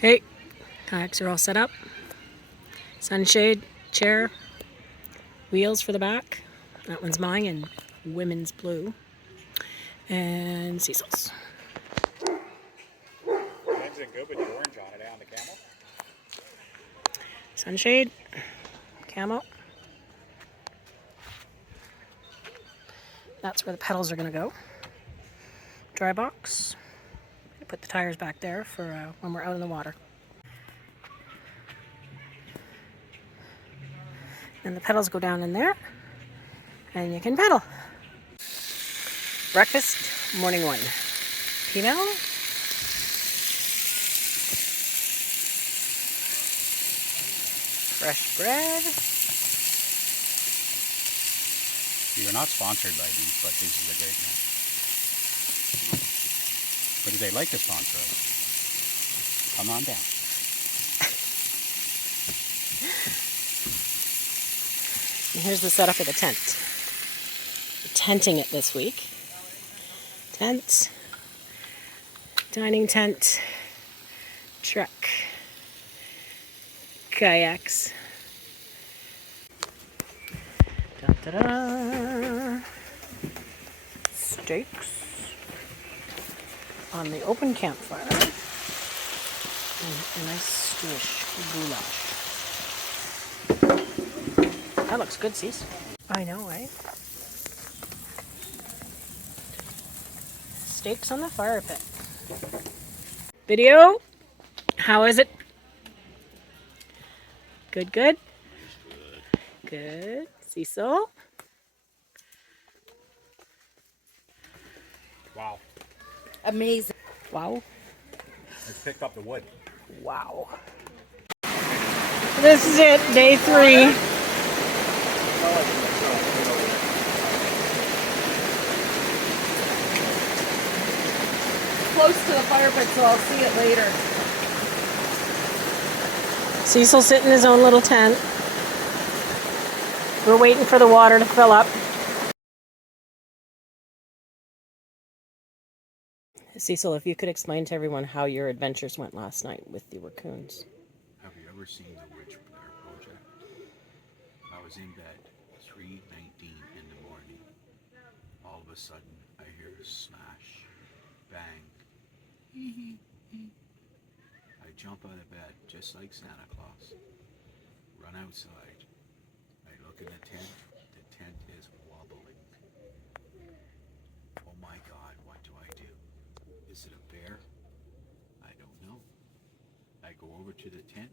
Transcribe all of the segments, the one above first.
Okay, kayaks are all set up. Sunshade, chair, wheels for the back. That one's mine in women's blue. And Cecil's. Mine's in good with the orange on it, on the camel. Sunshade, camo. That's where the pedals are going to go. Dry box. Put the tires back there for when we're out in the water. And the pedals go down in there. And you can pedal. Breakfast, morning one. Female. Fresh bread. We are not sponsored by these, but this is a great one. But if they'd like to sponsor us, come on down. And here's the setup of the tent. We're tenting it this week. Tent, dining tent, truck, kayaks. Da-da-da. Steaks on the open campfire. And a nice goulash. That looks good, Cece. I know, right? Steaks on the fire pit. Video? How is it? Good, good? Good. Cecil? Wow. Amazing. Wow. Let's pick up the wood. Wow. This is it, day 3. Close to the fire pit, so I'll see it later. Cecil sitting in his own little tent. We're waiting for the water to fill up. Cecil, if you could explain to everyone how your adventures went last night with the raccoons. Have you ever seen the Witch Blair Project? I was in bed, 3:19 in the morning. All of a sudden, I hear a smash, bang. I jump out of bed, just like Santa Claus. Run outside. I look in the tent. The tent is wobbling. Oh my God, what do I do? Is it a bear? I don't know. I go over to the tent,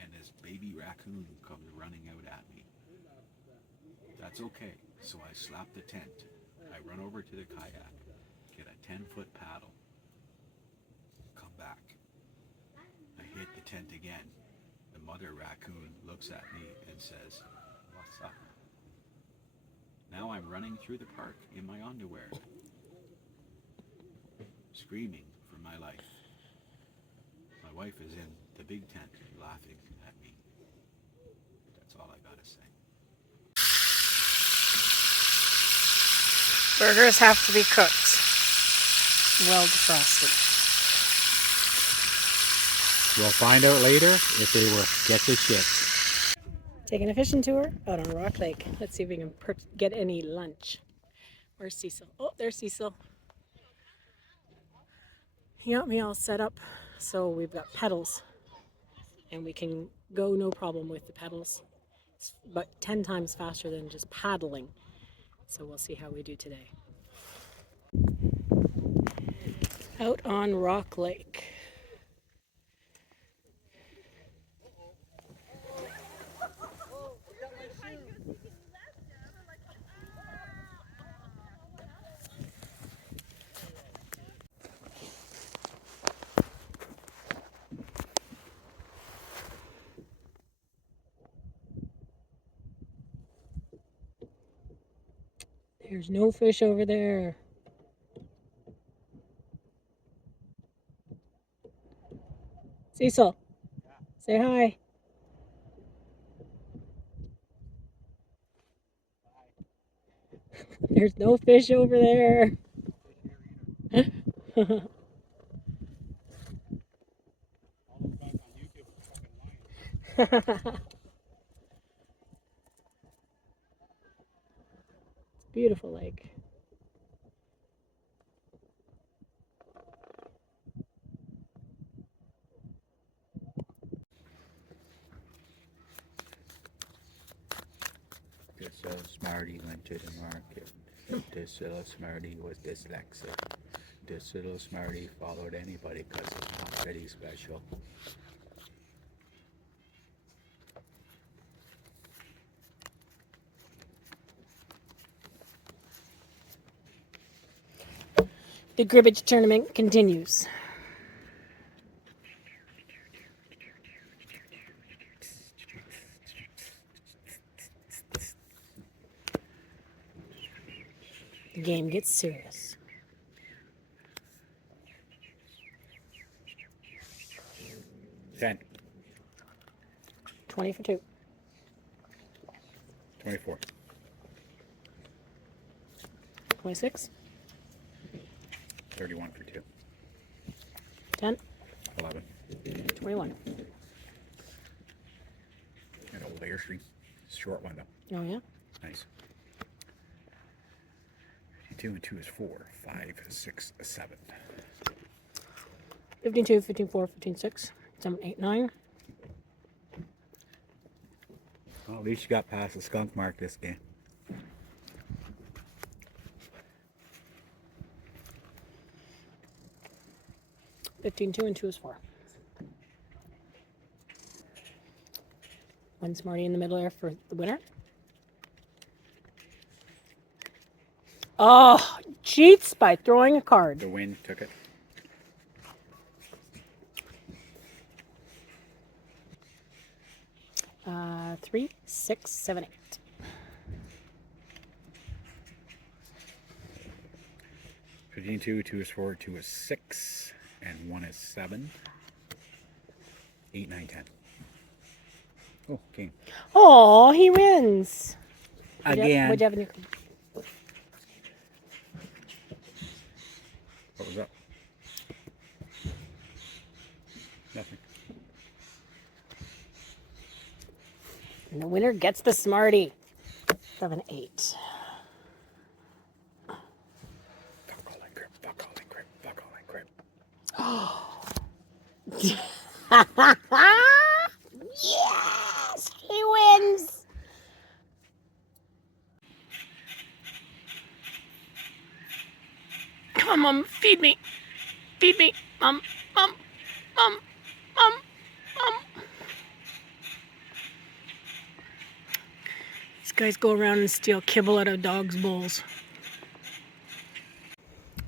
and this baby raccoon comes running out at me. That's okay, so I slap the tent. I run over to the kayak, get a 10-foot paddle, come back. I hit the tent again. The mother raccoon looks at me and says, "What's up?" Now I'm running through the park in my underwear, screaming for my life. My wife is in the big tent laughing at me. That's all I gotta say. Burgers have to be cooked. Well defrosted. We'll find out later if they will get the shits. Taking a fishing tour out on Rock Lake. Let's see if we can get any lunch. Where's Cecil? Oh, there's Cecil. He got me all set up. So we've got pedals. And we can go no problem with the pedals. It's about 10 times faster than just paddling. So we'll see how we do today. Out on Rock Lake. There's no fish over there. Cecil, say hi. There's no fish over there. Beautiful lake. This little smarty went to the market. This little smarty was dyslexic. This little smarty followed anybody because it's not pretty special. The cribbage tournament continues. The game gets serious. $10, 20 for 2. $24, 26. $31 for 2, 10. $11. 21. An old Airstream. Short one though. Oh, yeah? Nice. 2 and 2 is 4, 5, 6, 7. 15, 2, 15, 4, 15, 6, 7, 8, 9. Well, at least you got past the skunk mark this game. $15, 2 and 2 is 4. One smarty in the middle there for the winner. Oh, cheats by throwing a card. The wind took it. Uh, 3, 6, 7, 8. 15, 2, 2 is 4, 2 is 6, and 1 is 7. 8, 9, 10. Oh, king. Oh, he wins. Again. What'd you have in your... What was that? Nothing. And the winner gets the Smartie. 7, 8. Fuck all and crap, fuck all and crap, fuck all and crap. Yes! He wins! Come on, Mom. Feed me. Feed me. Mom. Mom. Mom. Mom. Mom. These guys go around and steal kibble out of dogs' bowls.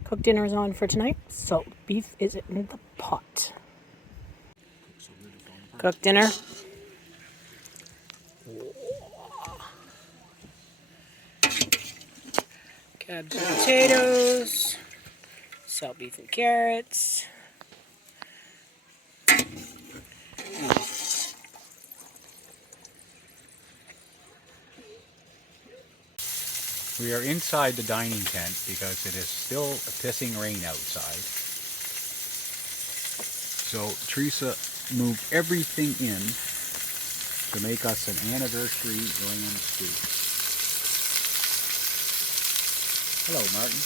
Cooked dinner is on for tonight. Salt beef is in the pot. Cooked dinner. Cabbage and potatoes. Salt beef and carrots. We are inside the dining tent because it is still pissing rain outside. So Teresa moved everything in to make us an anniversary lamb stew. Hello, Martin.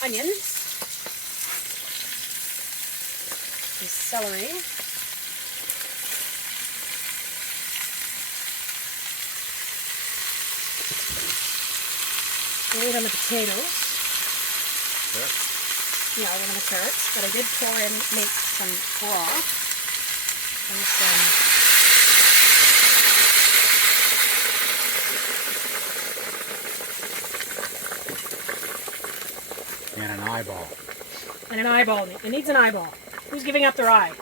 Onions. Some celery. Wait on the potatoes. Yep. Yeah, wait on the carrots. But I did pour in, make some broth. And some And an eyeball. and an eyeball. It needs an eyeball. Who's giving up their eye?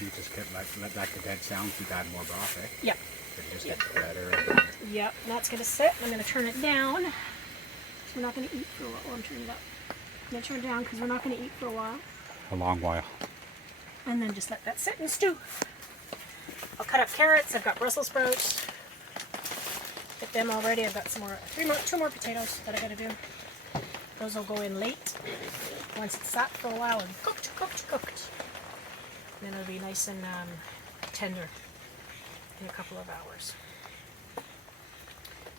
You just get let that dead sound, keep adding more broth, eh? Yep. It just gets better. Yep, and that's going to sit. I'm going to turn it down. So we're not going to eat for a while. Oh, I'm turning it up. I'm going to turn it down because we're not going to eat for a while. A long while. And then just let that sit and stew. I'll cut up carrots. I've got Brussels sprouts. Get them all ready. I've got two more potatoes that I got to do. Those will go in late. Once it's sat for a while and cooked. Then it'll be nice and tender in a couple of hours.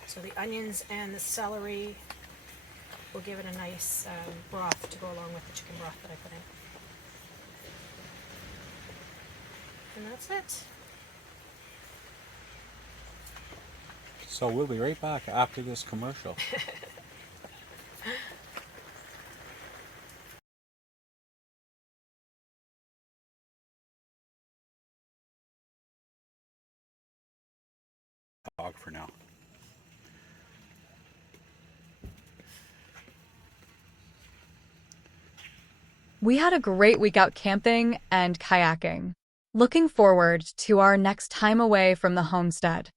So the onions and the celery will give it a nice broth to go along with the chicken broth that I put in. And that's it. So we'll be right back after this commercial. Dog for now. We had a great week out camping and kayaking. Looking forward to our next time away from the homestead.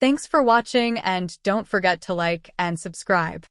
Thanks for watching, and don't forget to like and subscribe.